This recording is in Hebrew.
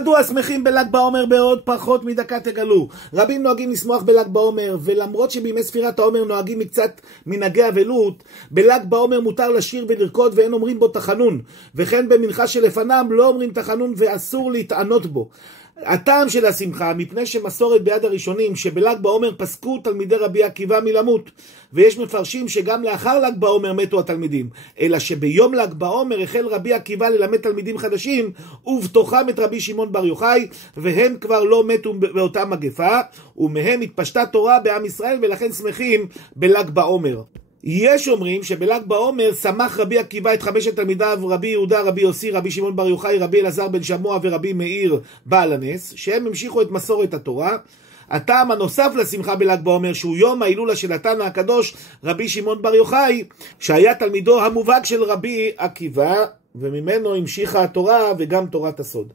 מדוע שמחים בל"ג בעומר בעוד פחות מדקה תגלו? רבים נוהגים לשמוח בל"ג בעומר, ולמרות שבימי ספירת העומר נוהגים מקצת מנהגי אבלות, בל"ג בעומר מותר לשיר ולרקוד ואין אומרים בו תחנון, וכן במנחה שלפניו לא אומרים תחנון ואסור להתענות בו. הטעם של השמחה, מפני שמסורת ביד הראשונים שבל"ג בעומר פסקו תלמידי רבי עקיבא מלמות, ויש מפרשים שגם לאחר ל"ג בעומר מתו התלמידים, אלא שביום ל"ג בעומר החל רבי עקיבא ללמד תלמידים חדשים, ובתוכם את רבי שמעון בר יוחאי, והם כבר לא מתו באותה מגפה, ומהם התפשטה תורה בעם ישראל, ולכן שמחים בל"ג בעומר. יש אומרים שבל"ג בעומר שמח רבי עקיבא את חמשת תלמידיו, רבי יהודה, רבי יוסי, רבי שמעון בר יוחאי, רבי אלעזר בן שמוע ורבי מאיר בעל הנס, שהם המשיכו את מסורת התורה. הטעם הנוסף לשמחה בל"ג בעומר שהוא יום ההילולה של התנא הקדוש רבי שמעון בר יוחאי, שהיה תלמידו המובהק של רבי עקיבא, וממנו המשיכה התורה וגם תורת הסוד.